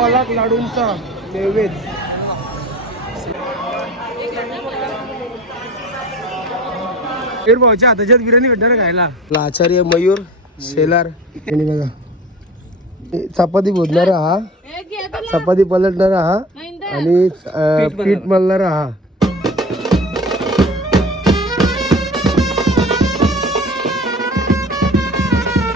सव्वा लाख लाडूंचा नैवेद्य. मयूर भाऊच्या हाताच्यात बिर्याणी भेटणार खायला. आचार्य मयूर शेलार. बघा चपाती बोलणारा हा चपाती पलटणारा हा आणि पीठ मळणारा. हा.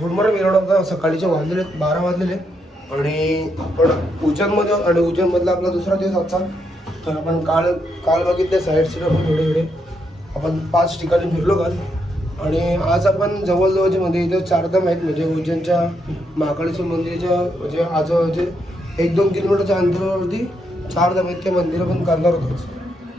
गुलमर्ग मिरवणूक सकाळीचे वाजलेले बारा वाजलेले आणि आपण उज्जैनमध्ये आणि उज्जैनमधला आपला दुसरा दिवस आजचा. तर आपण काल काल बघितले साईड सीट आपण थोडे थोडे. आपण पाच ठिकाणी फिरलो काल. आणि आज आपण जवळजवळचे मंदिर म्हणजे इथे चारधाम आहेत म्हणजे उज्जैनच्या महाकाळेश्वर मंदिराच्या म्हणजे आज म्हणजे एक दोन किलोमीटरच्या अंतरावरती चारधाम आहेत ते मंदिरं पण करणार होतोच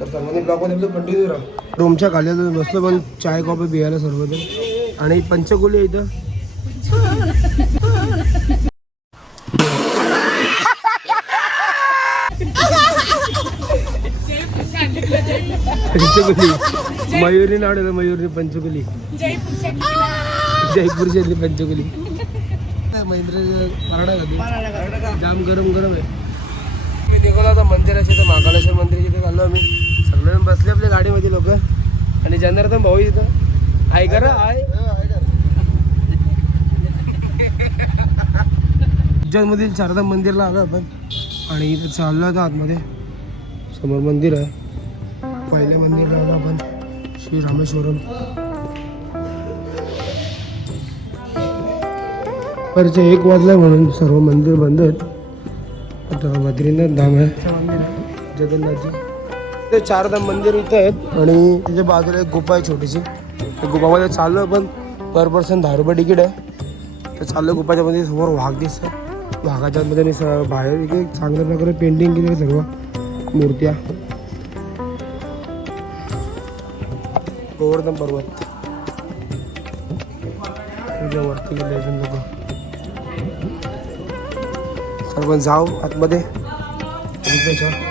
तर त्यामध्ये ब्लॉकमध्ये आपलं कंटिन्यू राहा. रूमच्या खाली बसलो पण चाय कॉफी बियायला सर्वजण. आणि पंचकुली इथं पंचकुली मयुरी नाव मयुरी पंचकुली जयपूर शहरी पंचकुली महेंद्र पराडा का जाम गरम गरम आहे. मी तर महाकालेश्वर मंदिराचे तिथे चाललो आम्ही. सगळे बसले आपल्या गाडीमध्ये लोक. आणि जनार्दन भाऊ तिथं आहे करा आहे उज्जैनमधील चारधाम मंदिरला आलो आपण. आणि इथं चाललो आता आतमध्ये. समोर मंदिर आहे. पहिले मंदिर आलो आपण. श्री रामेश्वरम. परचे एक वाजला म्हणून सर्व मंदिर बंद आहेत. आता बद्रीनाथ धाम आहे. जगन्नाथजी. ते चारधाम मंदिर इथे आहेत आणि त्याच्या बाजूला एक गुफा आहे छोटीशी. त्या गुफामध्ये चाललो पण पर पर्सन दहा रुपये तिकीट आहे. तर चाललो गुफाच्या मध्ये समोर वाघ दिसत वाघाच्या मध्ये स- बाहेर इथे चांगल्या प्रकारे पेंटिंग केली आहे सर्व मूर्त्या. गोवर्धन पर्वत वरती गेले अजून लोक. तर आपण जाऊ आतमध्ये. त्याच्या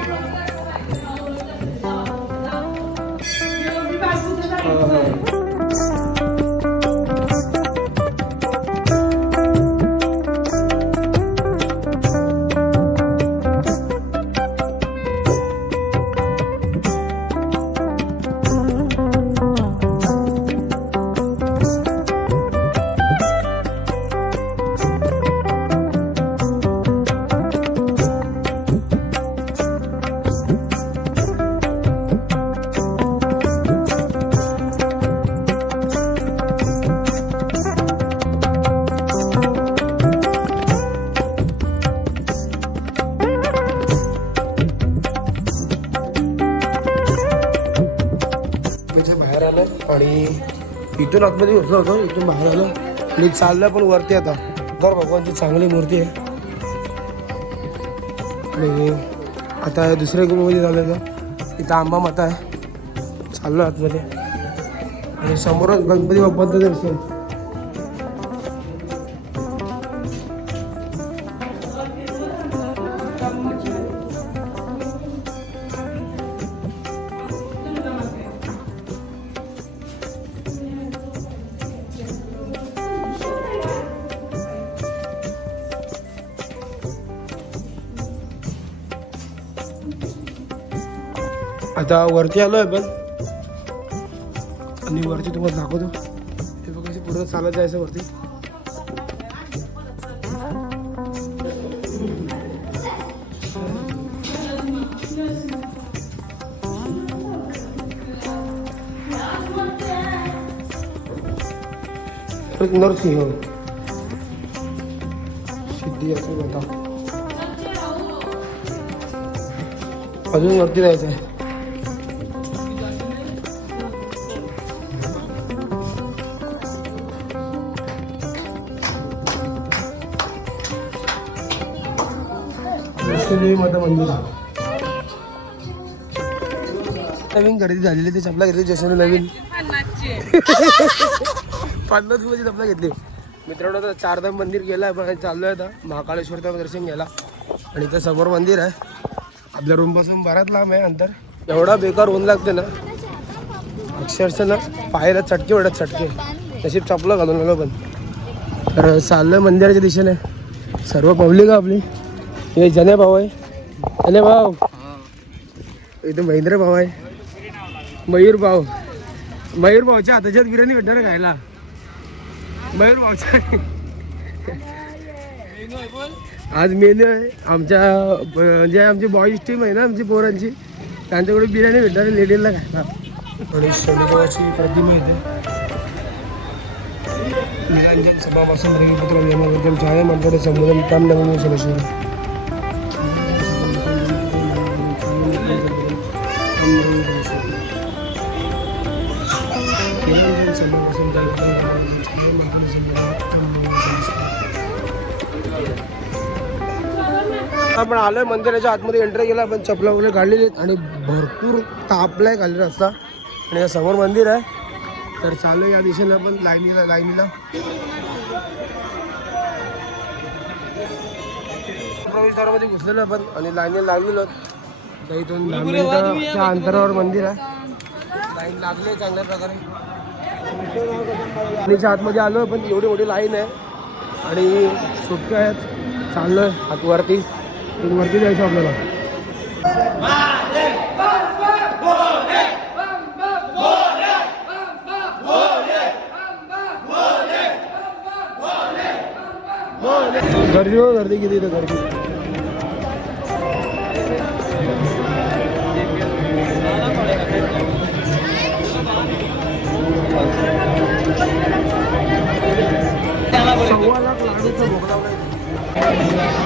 आणि इथून आतमध्ये उठलो होतो इथून बाहेर आलो. आणि चाललं पण वरती आता. तर भगवानची चांगली मूर्ती आहे. आणि आता दुसऱ्या गुरुमध्ये झालं तर इथं आंबा माता आहे. चाललो आतमध्ये. आणि समोरच गणपती बाप्पाचं दर्शन. आता वरती आलो आहे पण आणि वरती तुम्हाला दाखवतो. हे बघा अशी पूर्ण चालत जायचं वरती. एक नरसिंह सिद्धी असं बघा अजून वरती जायचं आहे वैष्णोदेवी माता मंदिर. नवीन खरेदी झालेली ते चपला घेतली जशाने नवीन. पन्नास रुपयाची चपला घेतली. मित्रांनो आता चारधाम मंदिर गेलं आहे पण चाललो आहे आता. महाकाळेश्वरचं दर्शन घ्यायला. आणि इथं समोर मंदिर आहे. आपल्या रूमपासून बराच लांब आहे अंतर. एवढा बेकार ऊन लागते ना. अक्षरशः ना पायाला चटके वाटत चटके. नशीब चपला घालून आलो पण. तर चाललोय मंदिराच्या दिशेने. सर्व पब्लिक आपली. हे जने भाऊ आहे. जने भाऊ. इथे महेंद्र भाऊ आहे. मयूर भाऊ. मयूर भाऊच्या हाताच्यात बिर्याणी भेटणार खायला. मयूर भाऊच्या आज मेनू आहे. आमच्या म्हणजे आमची बॉईज टीम आहे ना आमची पोरांची. त्यांच्याकडे बिर्याणी भेटणार लेडीजला खायला. आणि शनिदेवाची प्रतिमा इथे. निरंजन सभापासून पुत्र नियमाबद्दल छाया मंत्रालय संबोधन काम नवीन सदस्य आपण आलोय मंदिराच्या आतमध्ये एंट्री केला आपण चपला वगैरे काढलेली आहेत आणि भरपूर तापलाय खाली रस्ता. आणि या समोर मंदिर आहे. तर चालू या दिशेला पण लाईनीला लाईनीला. प्रवेशद्वारामध्ये घुसलेलो आपण आणि लाईनीला लागलेलो आहोत. तर इथून त्या अंतरावर मंदिर आहे. लाईन लागले चांगल्या प्रकारे. लाईनीच्या आतमध्ये आलो पण एवढी मोठी लाईन आहे. आणि सुटके आहेत. चाललो आतवरती हातवरती. वरती जायचं आपल्याला. गर्दी हो, गर्दी किती इथं गर्दी. सव्वा लाख लाडूचा भोग लावलाय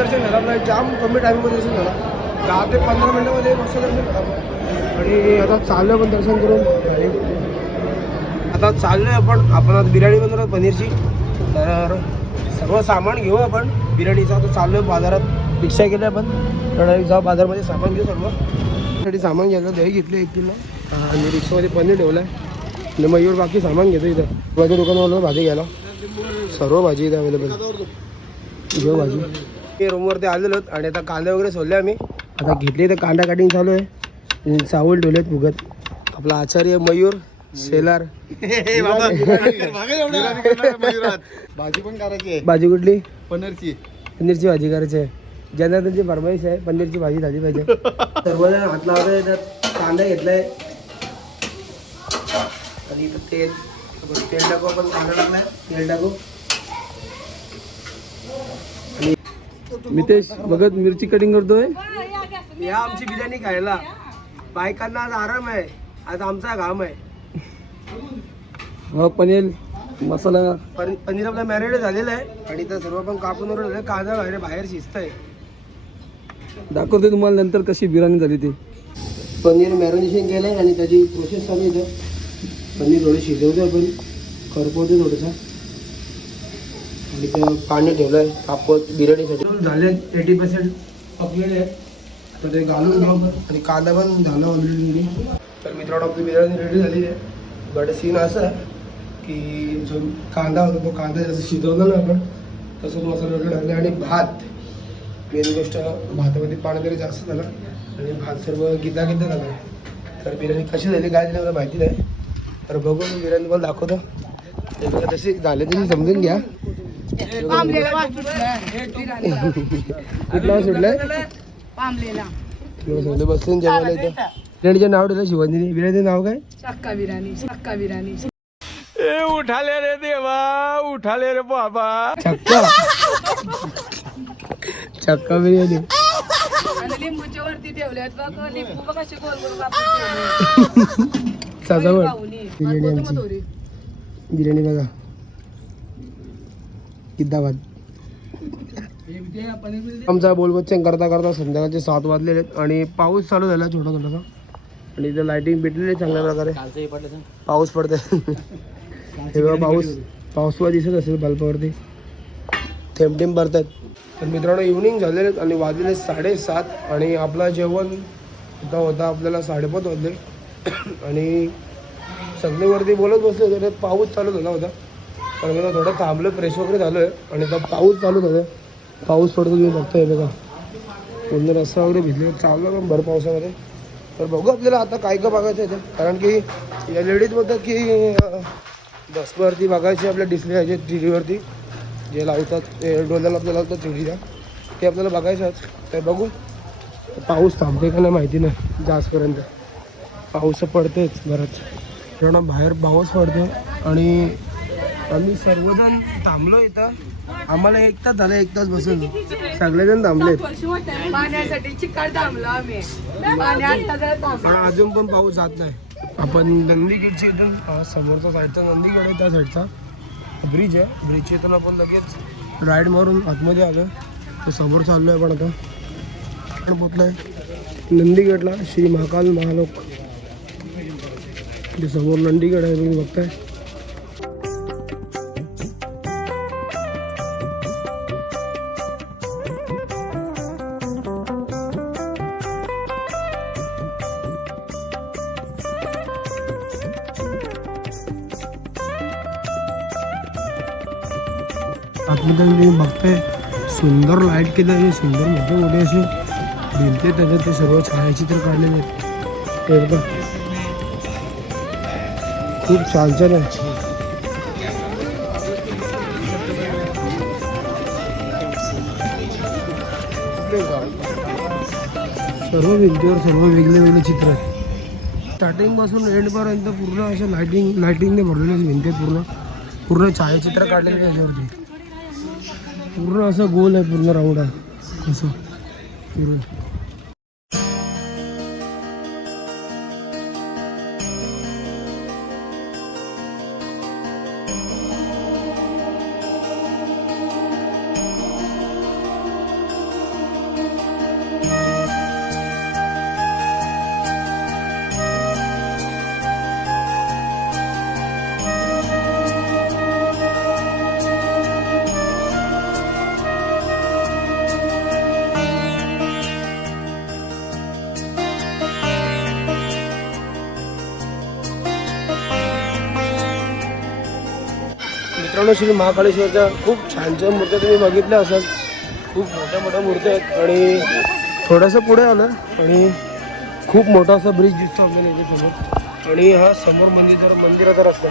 दर्शन झालं आपलं जाम कमी टाईममध्ये दर्शन झालं. दहा ते पंधरा मिनिटामध्ये मस्त दर्शन झालं. आणि आता चाललो आपण दर्शन करून. आता चाललोय आपण आपण आता बिर्याणी बनवणार पनीरची. तर सर्व सामान घेऊ आपण. बिर्याणीचं आता चाललोय बाजारात. रिक्षा केली आपण. तर जाऊ बाजारमध्ये सामान घेऊ सर्व. साठी सामान घ्यायला दही घेतली एक किलो आणि रिक्षामध्ये पनीर ठेवलं आहे आणि मयूर बाकी सामान घेतो इथं. माझ्या दुकानावर भाजी घ्यायला. सर्व भाजी इथं अवेलेबल घेऊ भाजी. ते रूमवरती आलेलो आणि आता कांदे वगैरे सोडले आम्ही. आता घेतले तर कांदा कटिंग चालू आहे. सावल ठेवलेत फुगत. आपला आचार्य मयूर शेलार भाजी पण करायची आहे. भाजी कुठली? पनीरची. पनीरची भाजी करायची आहे. जनार्दनची फरमाईश आहे पनीरची भाजी झाली पाहिजे. सर्वजण हात याच्यात कांदा घेतलाय. आणि तेल तेल टाकू आपण कांदा टाकलाय. तेल टाकू. मितेश बघत मिरची कटिंग करतोय? या आमची बिर्याणी खायला. बायकांना आज आराम आहे. आज आमचा घाम आहे. हा पनीर मसाला. पनीर आपला मॅरिनेट झालेलं आहे. आणि इथं सर्व पण कापून वगैरे झालं कांदा बाहेर बाहेर शिजत आहे दाखवते तुम्हाला नंतर कशी बिर्याणी झाली ती. पनीर मॅरिनेशन केलं आणि त्याची प्रोसेस चालू आहे इथं. पनीर थोडं शिजवतो आपण. करपवतो थोडंसं. ते पाणी ठेवलं आहे तापत बिर्याणीसाठी झाले एटी पर्सेंट पकलेले आहेत तर ते घालून घेऊ आपण आणि कांदा पण झाला ऑलरेडी तर मित्रांनो आपली बिर्याणी रेडी झालेली आहे. बट सीन असं आहे की जो कांदा होता तो कांदा जसं शिजवला ना आपण तसंच मसाला वगैरे टाकले आणि भात. मेन गोष्ट भातामध्ये पाणी तरी जास्त झालं आणि भात सर्व गिदा गिदा झाला तर बिर्याणी कशी झाली काय झाली मला माहिती नाही. तर बघू मी बिर्याणी पण दाखवतो. तशी झाले तशी समजून घ्या. कुठला सुटलाय? समजा बसून जेवायला इथं. नाव ठेवलं शिवाजीने. बिर्याणीचं नाव काय? चक्का बिर्याणी चक्का बिर्याणी उठाले रे देवा उठाले रे बाबा. चक्का. चक्का बिर्याणी लिंबूच्या वरती ठेवल्यात बघ लिंबू बघ कसे गोल गोल कापून ठेवले. सजावट पाहुणे. बिर्याणी आमची. बिर्याणी बघा. किद्दा भात आमचा बोलबच्चन करता करता संध्याकाळचे सात वाजलेले आहेत आणि पाऊस चालू झाला छोटा छोटासा. आणि इथं लाइटिंग भेटलेली चांगल्या प्रकारे. पाऊस पडते हे बघा पाऊस पाऊसवा दिसत असेल बल्बावरती. थेंब थेंब भरतात तर मित्रांनो इव्हनिंग झालेले आहेत आणि वाजले साडेसात आणि आपला जेवण होता होता आपल्याला साडेपाच वाजले. आणि सगळीवरती बोलत बसले होते पाऊस चालू झाला होता. पण मला थोडं थांबलं फ्रेश वगैरे झालं आहे आणि आता पाऊस चालू झालं पाऊस पडतो तुम्ही बघताय बघा. पूर्ण रस्ता वगैरे भिजले. चाललं पण भर पावसामध्ये. तर बघू आपल्याला आता काय काय बघायचं आहे ते. कारण की या लेडीज बोलतात की अं, बसवरती आपल्या डिस्प्ले आहे टी व्हीवरती जे लावतात ते डोल्याला आपल्याला लावतात टी व्हीला ते आपल्याला बघायचं आहे. तर बघू. पाऊस थांबते का नाही माहिती नाही. जास्तपर्यंत. पाऊस पडतेच बरंच. कारण बाहेर पाऊस पडते आणि आम्ही सर्वजण थांबलो इथं. आम्हाला एक तास झाला एक तास बसून. सगळेजण थांबलो अजून पण पाऊस जात नाही. आपण नंदीगडची इथून समोरचा साईडचा नंदीगड आहे त्या साईडचा ब्रिज आहे. ब्रिजच्या इथून आपण लगेच राईड मारून आतमध्ये आलो तो समोर चाललो आहे पण आता. आपण पोचलोय नंदीगडला श्री महाकाल महालोक. समोर नंदीगड आहे तुम्ही बघताय. आतमध्ये तुम्ही बघताय सुंदर लाइट केलं आणि सुंदर मोठे मोठे असे भिंती त्याच्यात ते सर्व छायाचित्र काढलेले आहेत. खूप छान छान आहे. सर्व भिंतीवर सर्व वेगळे वेगळे चित्र आहेत. स्टार्टिंगपासून एंडपर्यंत पूर्ण असे लाइटिंग लायटिंगने भरलेले भिंती पूर्ण. पूर्ण छायाचित्र काढलेले त्याच्यावरती. पूर्ण असं गोल आहे पूर्ण राऊंड आहे. असं. पूर्ण. मित्रांनो श्री महाकाळेश्वरच्या खूप छान छान मूर्त्या तुम्ही बघितल्या असाल. खूप मोठ्या मोठ्या मूर्त्या आहेत आणि थोडंसं पुढे आलं आणि खूप मोठा असा ब्रिज दिसतो आपल्याला इथे समोर. आणि हा समोर मंदिर मंदिराचा रस्ता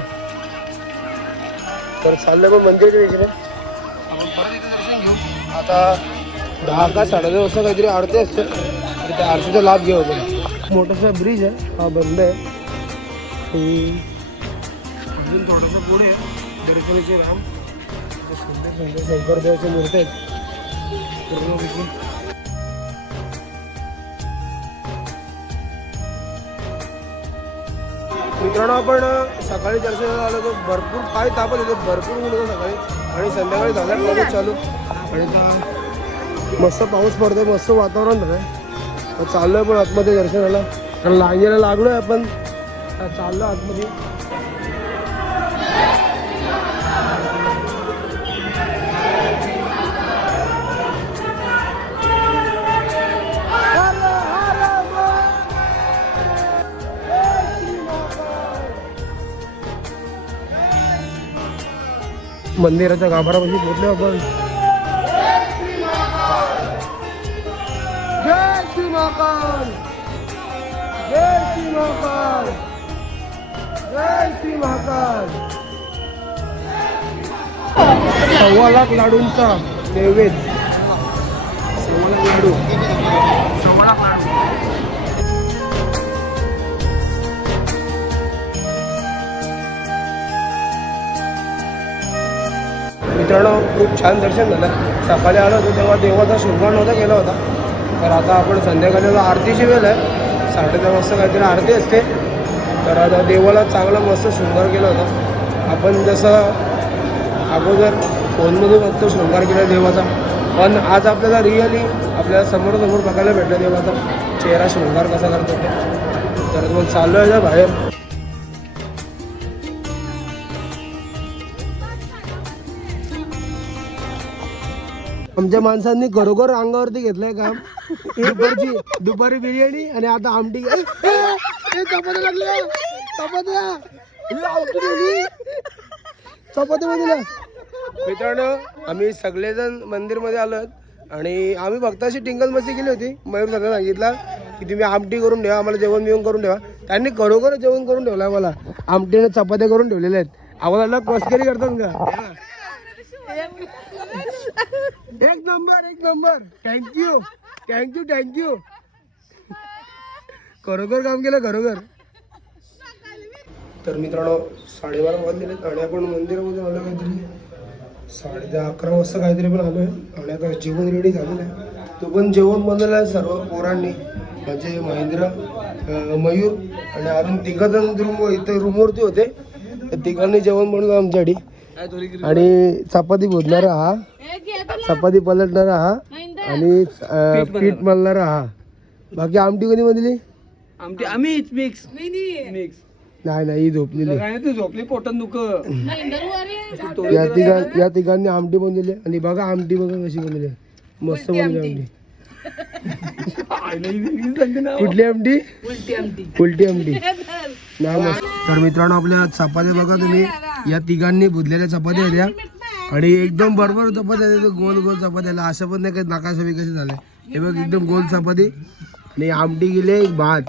तर चाललं मग मंदिराच्या दिशेने आपण परत दर्शन घेऊ. आता दहा का साडेदहा वाजता काहीतरी आरती असते. तर त्या आरतीचा लाभ घेऊ आपण. मोठासा ब्रिज आहे. हा बंद आहे. अजून थोडंसं पुढे आहे. दर्शनाचे राम इथे सुंदर सुंदर शंकरदेवाच्या मूर्त्या आहेत पूर्णपैकी मित्रांनो आपण सकाळी दर्शनाला आलो तर भरपूर पाय तापत होते. भरपूर ऊन होतं सकाळी. आणि संध्याकाळी झालं लगेच चालू. आणि मस्त पाऊस पडतोय. मस्त वातावरण झालंय. तर चाललोय पण आतमध्ये दर्शनाला कारण लांगेला लागलोय आपण. आता चाललो आतमध्ये. मंदिराच्या गाभारापाशी पोहोचलो आपण. सव्वा लाख लाडूंचा नैवेद्य सव्वा लाख लाडू सव्वा लाख लाडू. मित्रांनो खूप छान दर्शन झालं. सकाळी आलो होतो तेव्हा देवाचा शृंगार नव्हता केला होता. तर आता आपण संध्याकाळीला आरतीची वेळ आहे. साडे दहा वाजता काहीतरी आरती असते. तर आता देवाला चांगला मस्त शृंगार केला होता. आपण जसं अगोदर फोनमध्ये फक्त शृंगार केला देवाचा पण आज आपल्याला रिअली आपल्याला समोरासमोर बघायला भेटलं देवाचा. चेहरा शृंगार कसा करतो तर मग चाललो आहे बाहेर. आमच्या माणसांनी खरोखर अंगावरती घेतलंय काम. दुपारची दुपारी बिर्याणी आणि आता आमटी. ए, ए, ए, चपात्या लागल्या चपात्या. ए, आमटी ठेवली. चपात्या मध्ये मित्रांनो आम्ही सगळेजण मंदिरमध्ये आलो आणि आम्ही फक्त अशी टिंगल मस्ती केली होती. मयूर दादा सांगितला की तुम्ही आमटी करून ठेवा आम्हाला जेवण बिवण करून ठेवा. त्यांनी खरोखर जेवण करून ठेवलं आम्हाला. आमटीने चपात्या करून ठेवलेल्या आहेत. आम्हाला कस्करी करतात का? एक नंबर एक नंबर. थँक्यू थँक्यू थँक्यू खरोखर काम केलं खरोखर तर मित्रांनो साडेबारा वाजलेले आणि आपण मंदिरामध्ये आलो काहीतरी. साडे दहा अकरा वाजता काहीतरी पण आलोय. आणि आता जेवण रेडी झालेलं आहे. तो पण जेवण बनलेलं आहे सर्व पोरांनी. म्हणजे महेंद्र मयूर आणि अरुण. तिघजण रूम इथे रूमवरती होते. तिघांनी जेवण बनवलं आमच्यासाठी. आणि चपाती भोजणारा हा. चपाती पलटणारा हा. आणि पीठ मळणारा हा. बाकी आमटी कोणी बनली? आमटी आम्हीच मिक्स मिक्स नाही नाही. ही झोपलेली. झोपली पोटात दुख. या तिघां या तिघांनी आमटी बनवली आणि बघा आमटी बघा कशी बनवली आहे. मस्त बनवली आमटी. कुठली आमटी? उलटी आमटी. तर मित्रांनो आपल्या चपात्या बघा तुम्ही. या तिघांनी बुजलेल्या चपात्या आहेत या आणि एकदम बरोबर चपात्या गोल गोल चपात्या. असं पण नाही काही नाकाशा विकाशी झालंय हे बघ एकदम गोल चपाती. आणि आमटी गेली एक भात.